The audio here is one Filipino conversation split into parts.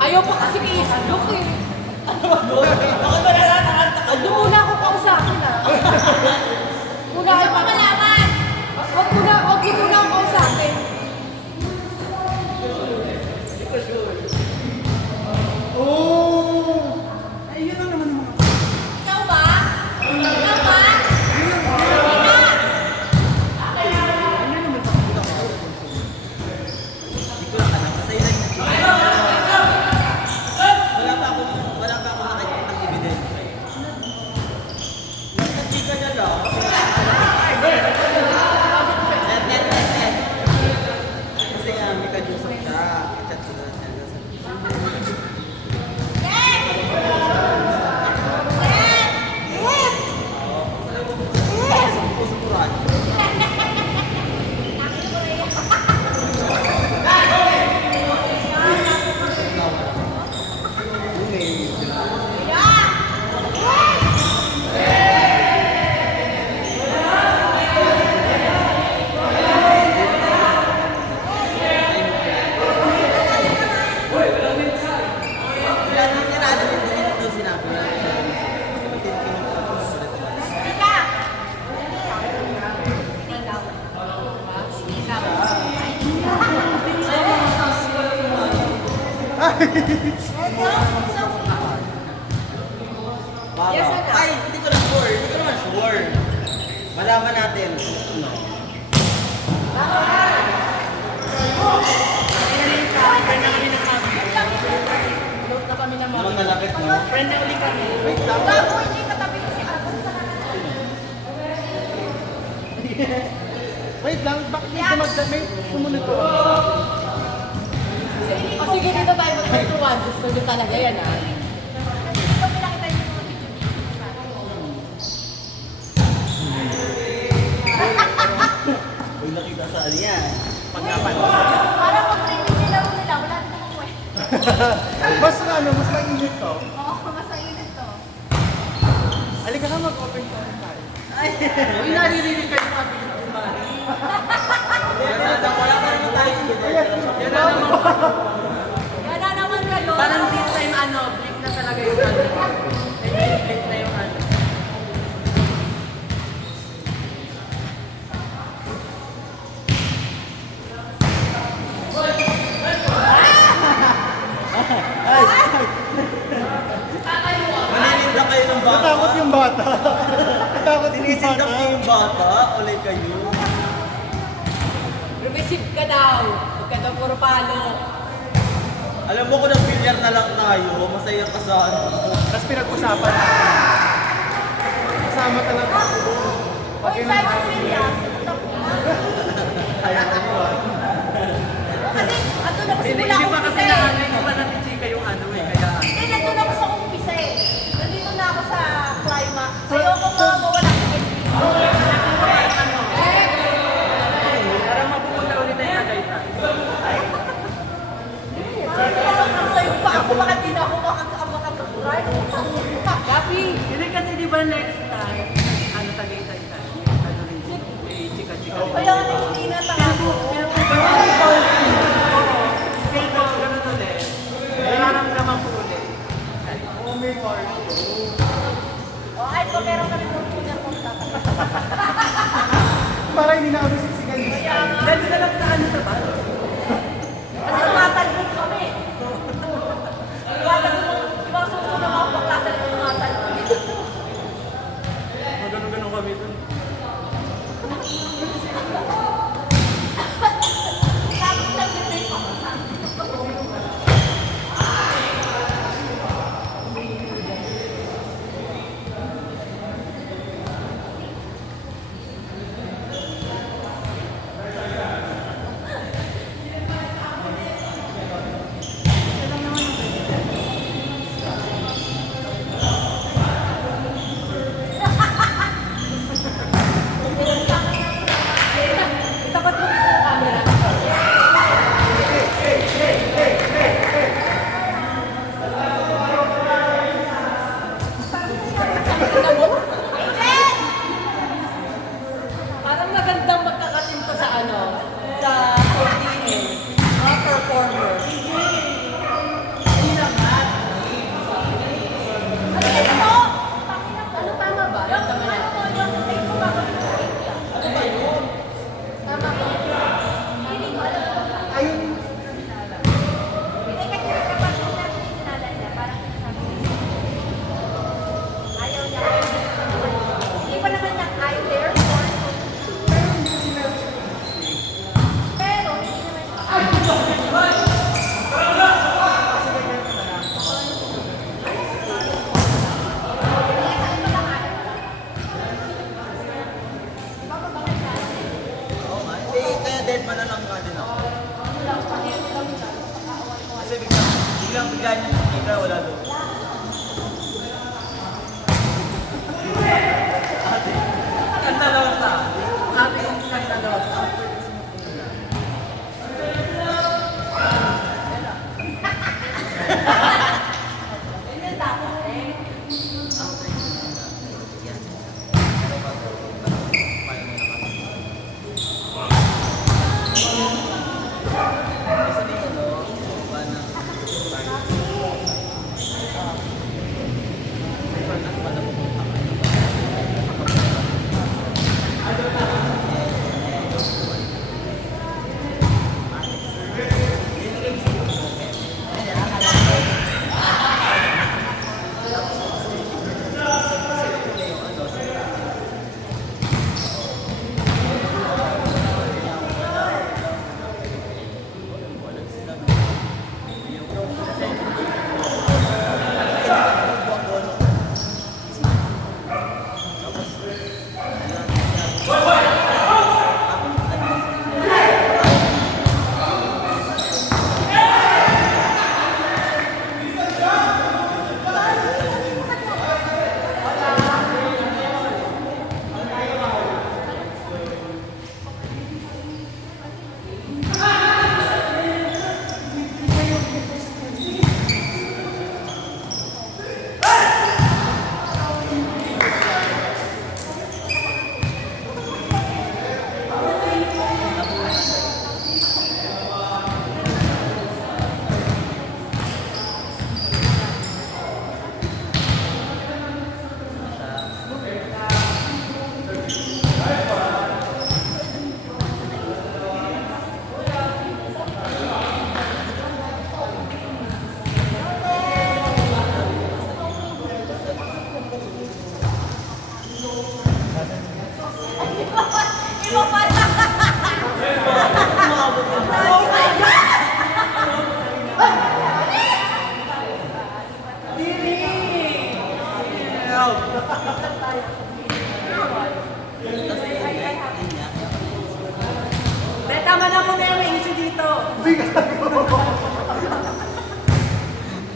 Ayaw pa kasi kay Islok eh. Bakit ba nakakanta ka? Doon muna ako kausapin ah. Muna Gusto ako ko malaman. Huwag niyo muna ako kausapin. Hindi ko sure. Ayun lang naman mga. Ikaw ba? Ikaw ba? Ika! Hindi ko lang alam. Sa ilay na. Wala pa ako nakikita ng evidence. Nagkachika niya lang. Net. Kasi nga, may kadyusap siya. Chat ko na siya. Sumpuran. Ika! Yes, ano? Ay, hindi ko lang sure. Hindi ko naman sure. Malaman natin. Ano? Close na kami ng mga. Anong nalapit, no? Friend na uli kami. Wait lang. Bago hindi katabi ko si Ako sa Wait lang, bakit may dumagdag? May sumunod ko. O sige, dito tayo magkwentuhan. Gusto nyo talaga yan ah. Ito pinakita yung mga video Uy, nakita sa ano yan. Pagkapan. Parang kung training nila wala din akong kwento. Mas ano, mas mainit to. Oo, mas mainit to. Halika ka mag-open to tayo. Uy, naririnig kayo mga pinag Wala pa naman tayo. Yan na naman. Yan na naman kayo. Parang this time ano, blink na talaga yung ano. Blink na yung ano. Manininda kayo ng bata. Natakot yung bata. Natakot yung Sinisindak bata. niyo yung bata. Ulay kayo. Receive ka daw. Huwag ka daw puro palo. Alam mo kung nag-bilyar na lang tayo, masaya ka sa ano. Tapos pinag-usapan natin. Kasama talaga. Uy, Simon Williams. Ayaw ko yun. Kasi, andun ako simula Hindi pa umpisa kasi eh. na ano, hindi pa natin chika yung ano eh. Kaya Hindi, nandun ako sa umpisa eh. Nandito na ako sa climax. Ayoko mawala sa para mapupunta ulit tayo na kayo. Sa'yo pa ako, bakit di na ako makapag-drive? Gabi! Hindi kasi di ba next time, ano Tagaytay tayo? Ano rin, may chika-chika rin. Kaya hindi na tayo. Feel ko, ganun ulit. Nararamdaman ko ulit. Oh, may party. O, ay, pa meron kami computer contact. Para hindi na kami sisigan. Dali na lang sa ano sa ba? Kasi tumatalbog kami. Tumatalbog. Ibang susunod na mga paklasa na tumatalbog. Magano-gano kami dun. Tapos lang din na yung paklasa. bigyan niyo ng kita, wala doon. Kantalosa. Ate yung kantalosa. Ganyan dapat eh. Iba pala. Oh my God! Be, tama na muna yung issue dito.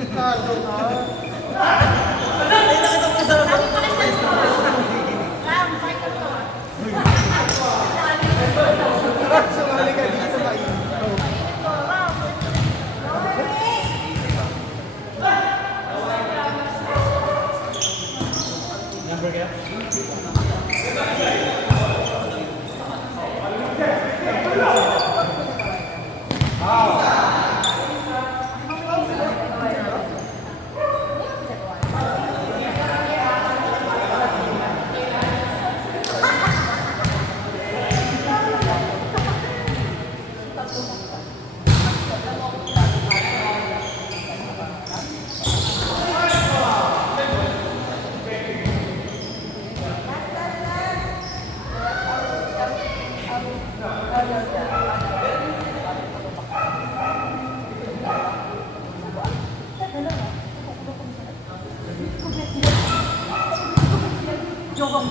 Ricardo na. Ram, fight ko to. Ram, sumali ka dito, mainit to. Mainit ko, Ram. Jobang